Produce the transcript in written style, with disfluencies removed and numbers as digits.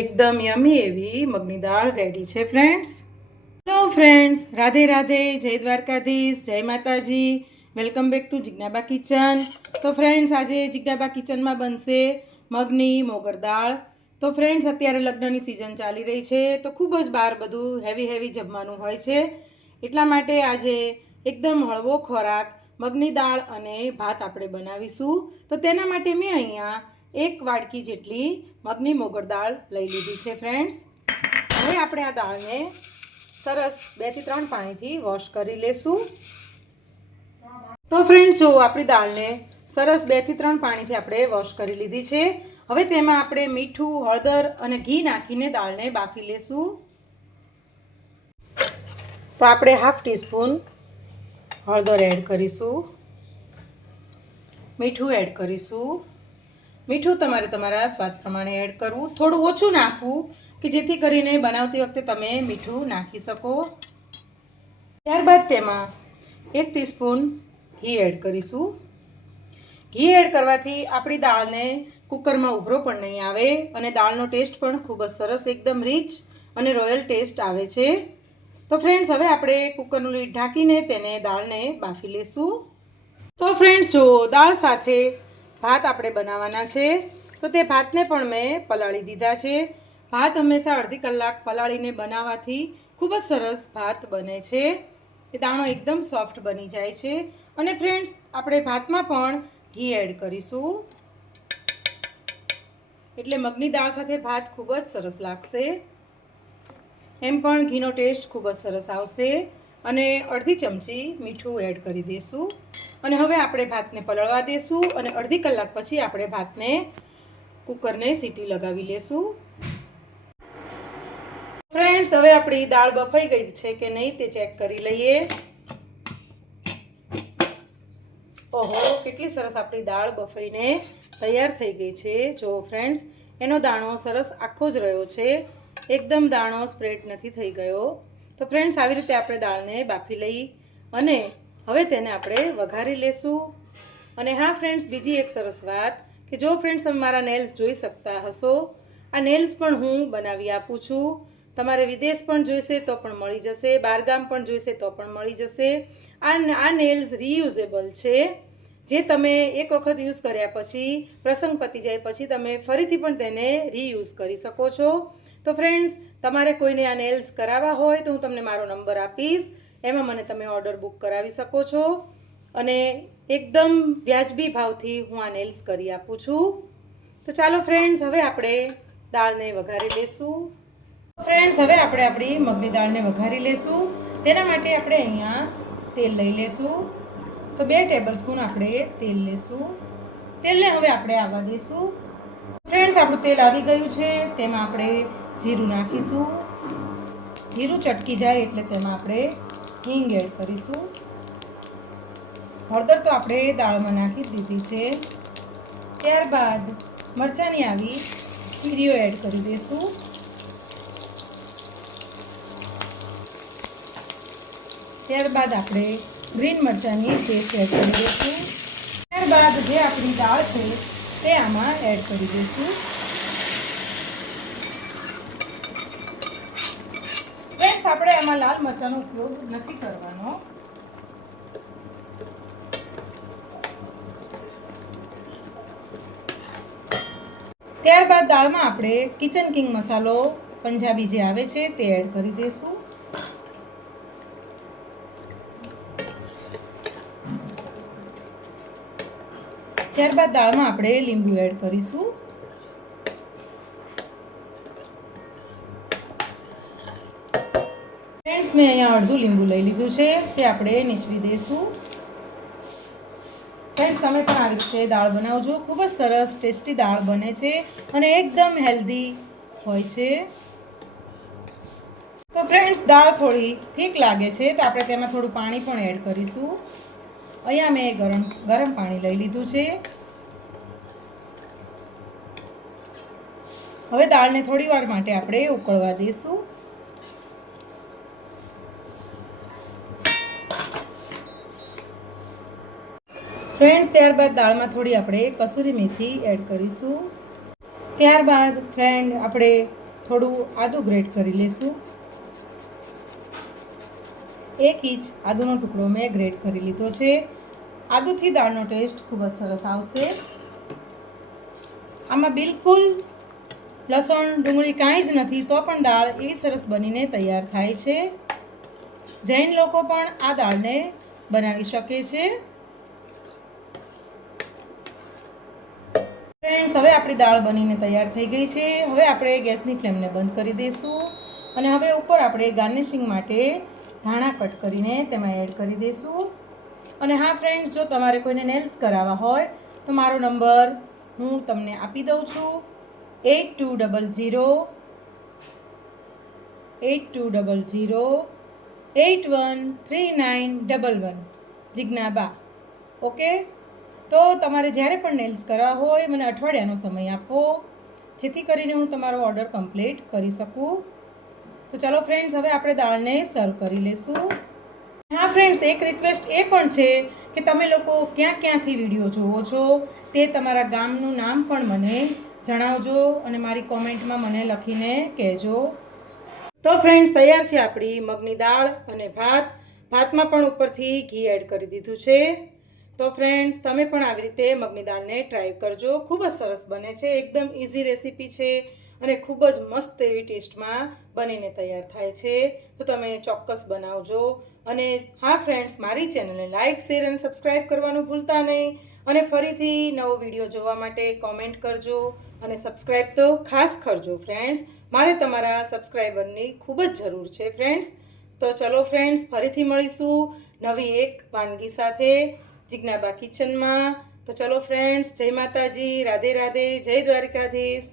એકદમ યમી એવી મગની દાળ રેડી છે friends. Hello friends, Radhe Radhe, જય દ્વારકાધીશ, જય માતાજી. Welcome back to Jignaba kitchen. તો ફ્રેન્ડ્સ, આજે જિજ્ઞાબા કિચનમાં બનશે મગની મોગર દાળ. તો ફ્રેન્ડ્સ, અત્યારે લગ્નની સિઝન ચાલી રહી છે, તો ખૂબ જ બહાર બધું હેવી જમવાનું હોય છે. એટલા માટે આજે એકદમ હળવો ખોરાક મગની દાળ અને ભાત આપણે બનાવીશું. તો તેના માટે મેં અહીંયા 1 વાડકી જેટલી મગની મોગર દાળ લઈ લીધી છે ફ્રેન્ડ્સ. હવે આપણે આ દાળને સરસ 2 થી 3 પાણીથી વોશ કરી લેશું. તો ફ્રેન્ડ્સ, જો આપણી દાળને સરસ 2 થી 3 પાણીથી આપણે વોશ કરી લીધી છે. હવે તેમાં આપણે મીઠું, હળદર અને ઘી નાખીને દાળને બાફી લેશું. તો આપણે 1/2 ટીસ્પૂન હળદર એડ કરીશું, મીઠું એડ કરીશું. મીઠું તમારે તમારા સ્વાદ પ્રમાણે એડ કરવું, થોડું ઓછું નાખવું કે જેથી કરીને બનાવતી વખતે તમે મીઠું નાખી શકો. ત્યારબાદ તેમાં 1 ટીસ્પૂન ઘી એડ કરીશું. ઘી એડ કરવાથી આપણી દાળને કુકરમાં ઉભરો પણ નહીં આવે અને દાળનો ટેસ્ટ પણ ખૂબ જ સરસ, એકદમ રીચ અને રોયલ ટેસ્ટ આવે છે. તો ફ્રેન્ડ્સ, હવે આપણે કુકરનું લીડ ઢાંકીને તેને દાળને બાફી લેશું. તો ફ્રેન્ડ્સ, જો દાળ સાથે ભાત આપણે બનાવવાના છે, તો તે ભાતને પણ મેં પલાળી દીધા છે. ભાત હંમેશા અડધી કલાક પલાળીને બનાવવાથી ખૂબ જ સરસ ભાત બને છે. એ દાણો એકદમ સોફ્ટ બની જાય છે. અને ફ્રેન્ડ્સ, આપણે ભાતમાં પણ ઘી એડ કરીશું, એટલે મગની દાળ સાથે ભાત ખૂબ જ સરસ લાગશે. એમ પણ ઘીનો ટેસ્ટ ખૂબ જ સરસ આવશે. અને અડધી ચમચી મીઠું એડ કરી દઈશું. અને હવે આપણે ભાતને પલળવા દઈશું અને અડધી કલાક પછી આપણે ભાતને કુકરને સીટી લગાવી લેશું. ફ્રેન્ડ્સ, હવે આપણી દાળ બફાઈ ગઈ છે કે નહીં તે ચેક કરી લઈએ. ઓહો, કેટલી સરસ આપણી દાળ બફાઈને તૈયાર થઈ ગઈ છે. જો ફ્રેન્ડ્સ, એનો દાણો સરસ આખો જ રહ્યો છે, એકદમ દાણો સ્પ્રેડ નથી થઈ ગયો. તો ફ્રેન્ડ્સ, આવી રીતે આપણે દાળને બાફી લઈ અને હવે તેને આપણે વઘારી લેશું. અને હા ફ્રેન્ડ્સ, બીજી એક સરસ વાત કે જો ફ્રેન્ડ્સ તમે મારા નેલ્સ જોઈ શકતા હશો, આ નેલ્સ પણ હું બનાવી આપું છું. તમારે વિદેશ પણ જોઈશે તો પણ મળી જશે, બહારગામ પણ જોઈશે તો પણ મળી જશે. આ નેલ્સ રીયુઝેબલ છે, જે તમે એક વખત યુઝ કર્યા પછી, પ્રસંગ પતી જાય પછી તમે ફરીથી પણ તેને રીયુઝ કરી શકો છો. તો ફ્રેન્ડ્સ, તમારે કોઈને આ નેલ્સ કરાવવા હોય તો હું તમને મારો નંબર આપીશ, એમાં મને તમે ઓર્ડર બુક કરાવી શકો છો. અને એકદમ વ્યાજબી ભાવથી હું આ નેલ્સ કરી આપું છું. તો ચાલો ફ્રેન્ડ્સ, હવે આપણે દાળને વઘારી લેશું. ફ્રેન્ડ્સ, હવે આપણે આપણી મગની દાળને વઘારી લેશું. તેના માટે આપણે અહીંયા તેલ લઈ લેશું. તો 2 ટેબલસ્પૂન આપણે તેલ લેશું. તેલને હવે આપણે આવવા દઈશું. ફ્રેન્ડ્સ, આપણું તેલ આવી ગયું છે. તેમાં આપણે જીરું નાખીશું. જીરું ચટકી જાય એટલે તેમાં આપણે હિંગ એડ કરીશું. હળદર તો આપણે દાળમાં નાખી દીધી છે. ત્યારબાદ મરચાંની આવી ચીરીઓ એડ કરી દઈશું. ત્યારબાદ આપણે ગ્રીન મરચાંની પેસ્ટ એડ કરી દઈશું. ત્યારબાદ જે આપણી દાળ છે તે આમાં એડ કરી દઈશું. ફ્રેન્ડ્સ, આપણે આમાં લાલ મરચાંનો ઉપયોગ નથી કરવાનો. ત્યારબાદ દાળમાં આપણે કિચન કિંગ મસાલો પંજાબી જે આવે છે તે એડ કરી દઈશું. ત્યારબાદ દાળમાં આપણે લીંબુ એડ કરીશું. ફ્રેન્ડ્સ, મેં અહીંયા અડધું લીંબુ લઈ લીધું છે, તે આપણે નીચવી દઈશું. ફ્રેન્ડ્સ, તમે પણ આવી રીતે દાળ બનાવજો, ખૂબ જ સરસ ટેસ્ટી દાળ બને છે અને એકદમ હેલ્ધી હોય છે. તો ફ્રેન્ડ્સ, દાળ થોડી થીક લાગે છે તો આપણે તેમાં થોડું પાણી પણ એડ કરીશું. અહીંયા મેં ગરમ પાણી લઈ લીધું છે. હવે દાળને થોડી વાર માટે આપણે ઉકળવા દઈશું. ફ્રેન્ડ્સ, ત્યારબાદ દાળમાં થોડી આપણે કસૂરી મેથી એડ કરીશું. ત્યારબાદ ફ્રેન્ડ, આપણે થોડું આદું ગ્રેટ કરી લેશું. 1 ઇંચ આદુનો ટુકડો મેં ગ્રેટ કરી લીધો છે. આદુથી દાળનો ટેસ્ટ ખૂબ જ સરસ આવશે. આમાં બિલકુલ લસણ ડુંગળી કાંઈ જ નથી તો પણ દાળ એવી સરસ બનીને તૈયાર થાય છે. જૈન લોકો પણ આ દાળને બનાવી શકે છે. ફ્રેન્ડ્સ, હવે આપણી દાળ બનીને તૈયાર થઈ ગઈ છે. હવે આપણે ગેસની ફ્લેમને બંધ કરી દઈશું અને હવે ઉપર આપણે ગાર્નિશિંગ માટે ધાણા કટ કરીને તેમાં એડ કરી દઈશું. અને હા ફ્રેન્ડ્સ, જો તમારે કોઈને નેલ્સ કરાવવા હોય તો મારો નંબર હું તમને આપી દઉં છું 8200 જિજ્ઞાબા. ઓકે, તો તમારે જ્યારે પણ નેલ્સ કરાવવા હોય મને અઠવાડિયાનો સમય આપો, જેથી કરીને હું તમારો ઓર્ડર કમ્પ્લીટ કરી શકું. તો ચાલો ફ્રેન્ડ્સ, હવે આપણે દાળને સર્વ કરી લઈશું. હા ફ્રેન્ડ્સ, એક રિક્વેસ્ટ એ પણ છે કે તમે લોકો ક્યાંથી વિડીયો જુઓ છો તે તમારા ગામનું નામ પણ મને જણાવજો અને મારી કોમેન્ટમાં મને લખીને કહેજો. તો ફ્રેન્ડ્સ, તૈયાર છે આપણી મગની દાળ અને ભાત. ભાતમાં પણ ઉપરથી ઘી એડ કરી દીધું છે. તો ફ્રેન્ડ્સ, તમે પણ આવી રીતે મગની દાળને ટ્રાય કરજો. ખૂબ જ સરસ બને છે. એકદમ ઇઝી રેસીપી છે અને ખૂબ જ મસ્ત એવી ટેસ્ટમાં બનીને તૈયાર થાય છે. તો તમે ચોક્કસ બનાવજો. અને હા ફ્રેન્ડ્સ, મારી ચેનલને લાઇક, શેર અને સબસ્ક્રાઈબ કરવાનું ભૂલતા નહીં. અને ફરીથી નવો વિડીયો જોવા માટે કોમેન્ટ કરજો અને સબસ્ક્રાઈબ તો ખાસ કરજો ફ્રેન્ડ્સ. મારે તમારા સબસ્ક્રાઈબરની ખૂબ જ જરૂર છે ફ્રેન્ડ્સ. તો ચલો ફ્રેન્ડ્સ, ફરીથી મળીશું નવી એક વાનગી સાથે જિજ્ઞાબા કિચનમાં. તો ચલો ફ્રેન્ડ્સ, જય માતાજી, રાધે રાધે, જય દ્વારકાધીશ.